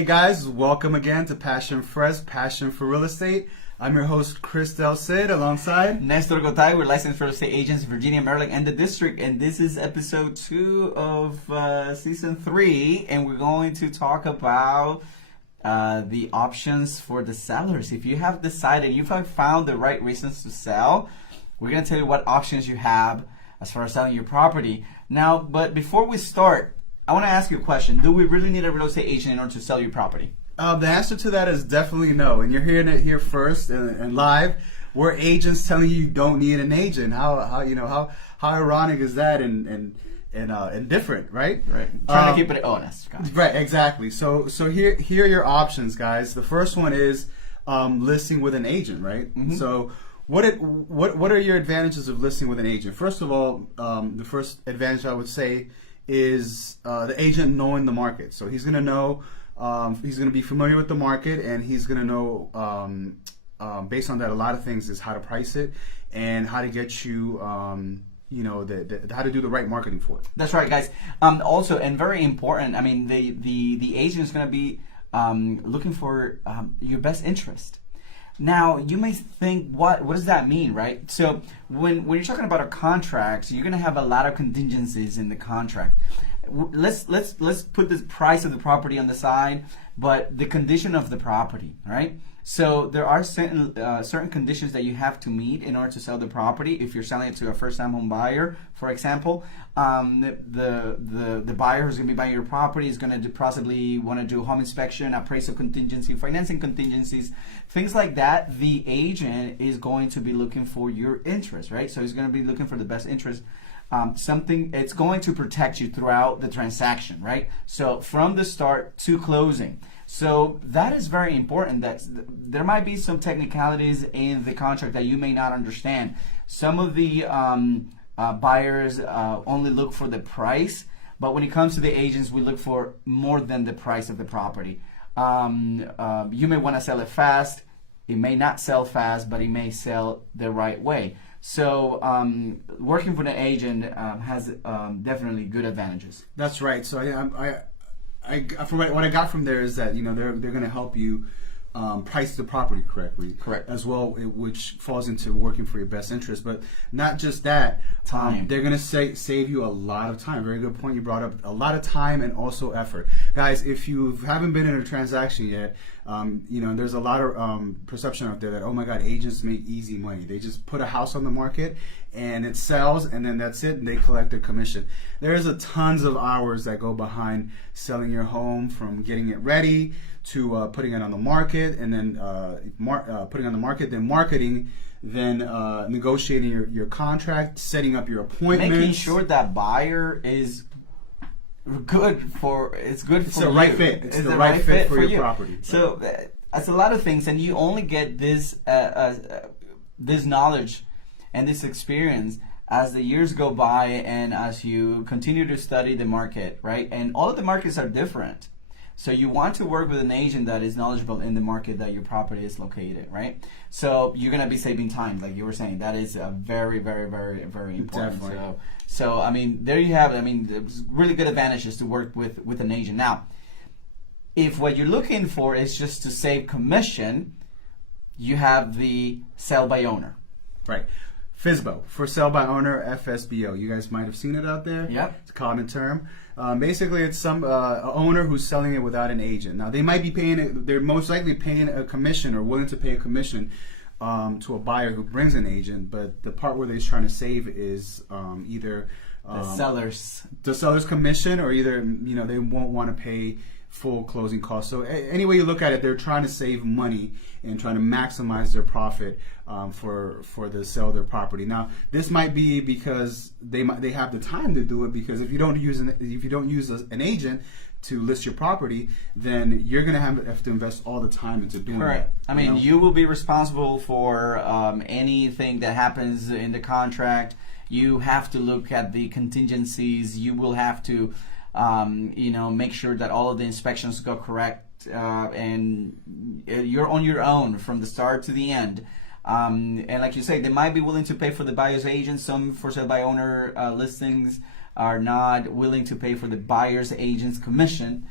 Hey guys, welcome again to Passion Fresh, Passion for Real Estate. I'm your host, Cris Del Cid, alongside Nestor Gotay. We're licensed real estate agents in Virginia, Maryland, and the district. And this is episode 2 of season 3. And we're going to talk about the options for the sellers. If you have decided, you've found the right reasons to sell, we're going to tell you what options you have as far as selling your property. Now, but before we start, I want to ask you a question. Do we really need a real estate agent in order to sell your property? The answer to that is definitely no. And you're hearing it here first and live. We're agents telling you don't need an agent. How ironic is that and different, right? Right. Trying to keep it honest. Guys. Right, exactly. So here are your options, guys. The first one is listing with an agent, right? Mm-hmm. So what are your advantages of listing with an agent? First of all, the first advantage I would say is the agent knowing the market. So he's going to know, he's going to be familiar with the market, and he's going to know, based on that, a lot of things is how to price it and how to get you, how to do the right marketing for it. That's right, guys. Also, and very important, I mean, the agent is going to be looking for your best interest. Now, you may think, what does that mean, right? So when you're talking about a contract, you're going to have a lot of contingencies in the contract. Let's put the price of the property on the side, but the condition of the property, right? So there are certain conditions that you have to meet in order to sell the property. If you're selling it to a first-time home buyer, for example, the buyer who's going to be buying your property is going to possibly want to do a home inspection, appraisal contingency, financing contingencies, things like that. The agent is going to be looking for your interest, right? So he's going to be looking for the best interest. It's going to protect you throughout the transaction, right? So from the start to closing. So that is very important. That there might be some technicalities in the contract that you may not understand. Some of the buyers only look for the price, but when it comes to the agents, we look for more than the price of the property. You may want to sell it fast. It may not sell fast, but it may sell the right way. So working for an agent has definitely good advantages. That's right. So from what I got from there is that they're going to help you price the property correctly, correct, as well, which falls into working for your best interest. But not just that, time. They're going to save you a lot of time. Very good point you brought up. A lot of time and also effort, guys. If you haven't been in a transaction yet, there's a lot of perception out there that, oh my God, agents make easy money. They just put a house on the market and it sells, and then that's it, and they collect their commission. There's tons of hours that go behind selling your home, from getting it ready to putting it on the market, and then putting on the market, then marketing, then negotiating your contract, setting up your appointments, making sure that buyer is good for it's the right fit. It's the right fit for your property. So that's a lot of things, and you only get this knowledge and this experience as the years go by and as you continue to study the market, right? And all of the markets are different. So you want to work with an agent that is knowledgeable in the market that your property is located, right? So you're going to be saving time, like you were saying. That is very, very, very, very important. Definitely. So I mean, there you have it. I mean, there's really good advantages to work with an agent. Now, if what you're looking for is just to save commission, you have the sell by owner. Right. FSBO, for sale by owner, FSBO. You guys might have seen it out there. Yep. It's a common term. Basically, it's some owner who's selling it without an agent. Now, they might be paying, they're most likely paying a commission or willing to pay a commission to a buyer who brings an agent, but the part where they're trying to save is either the seller's commission, or either they won't want to pay full closing costs. So any way you look at it, they're trying to save money and trying to maximize their profit for the sale of their property. Now, this might be because they have the time to do it, because if you don't use an agent to list your property, then you're going to have to invest all the time into doing Correct. that. I mean, you will be responsible for anything that happens in the contract. You have to look at the contingencies. You will have to make sure that all of the inspections go correct, and you're on your own from the start to the end. And like you say, they might be willing to pay for the buyer's agent. Some for sale by owner listings are not willing to pay for the buyer's agent's commission.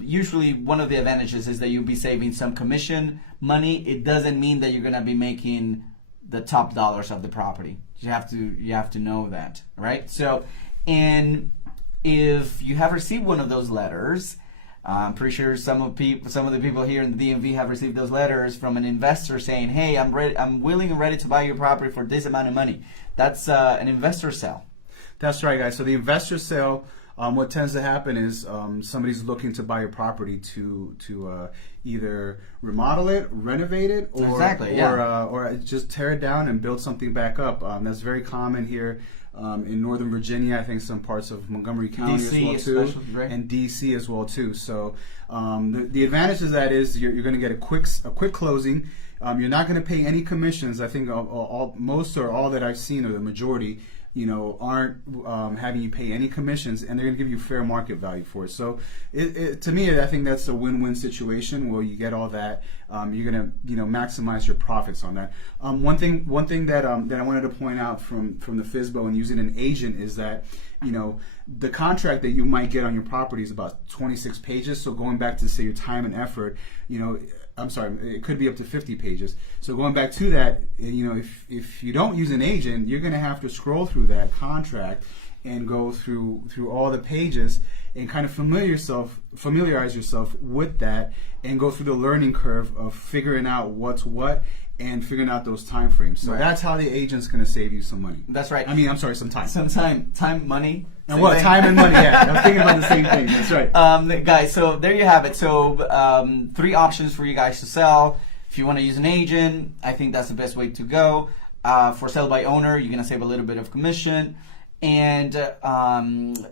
Usually one of the advantages is that you'll be saving some commission money. It doesn't mean that you're going to be making the top dollars of the property. You have to know that, right? So, and if you have received one of those letters, I'm pretty sure some of the people here in the DMV have received those letters from an investor saying, "Hey, I'm willing and ready to buy your property for this amount of money." That's an investor sale. That's right, guys. So the investor sale, what tends to happen is somebody's looking to buy your property to either remodel it, renovate it, or just tear it down and build something back up. That's very common here in Northern Virginia. I think some parts of Montgomery County DC as well too, right? and DC as well too. So the advantage of that is you're going to get a quick closing. You're not going to pay any commissions. I think most or all that I've seen, or the majority, aren't having you pay any commissions, and they're going to give you fair market value for it. So to me, I think that's a win-win situation where you get all that. You're going to maximize your profits on that. One thing that I wanted to point out from the FSBO and using an agent is that the contract that you might get on your property is about 26 pages. So going back to say your time and effort, I'm sorry, it could be up to 50 pages. So going back to that, if you don't use an agent, you're going to have to scroll through that contract and go through all the pages and kind of familiarize yourself with that and go through the learning curve of figuring out what's what and figuring out those time frames. So that's how the agent's going to save you some money. That's right. Some time. Some time, money. And what? Time and money, yeah. I'm thinking about the same thing. That's right. Guys, so there you have it. So 3 options for you guys to sell. If you want to use an agent, I think that's the best way to go. For sale by owner, you're going to save a little bit of commission. And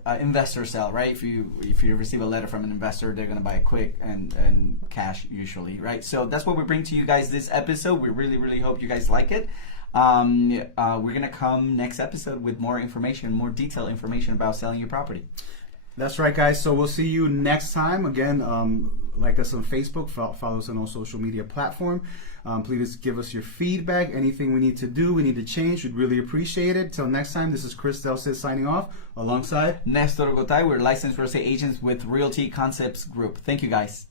investor sale, right? If you receive a letter from an investor, they're going to buy it quick and cash usually, right? So that's what we bring to you guys this episode. We really, really hope you guys like it. We're going to come next episode with more information, more detailed information about selling your property. That's right, guys. So we'll see you next time. Again, like us on Facebook, follow us on all social media platform. Please give us your feedback. Anything we need to do, we need to change. We'd really appreciate it. Till next time, this is Cris Del Cid signing off alongside Nestor Gotay. We're licensed real estate agents with Realty Concepts Group. Thank you, guys.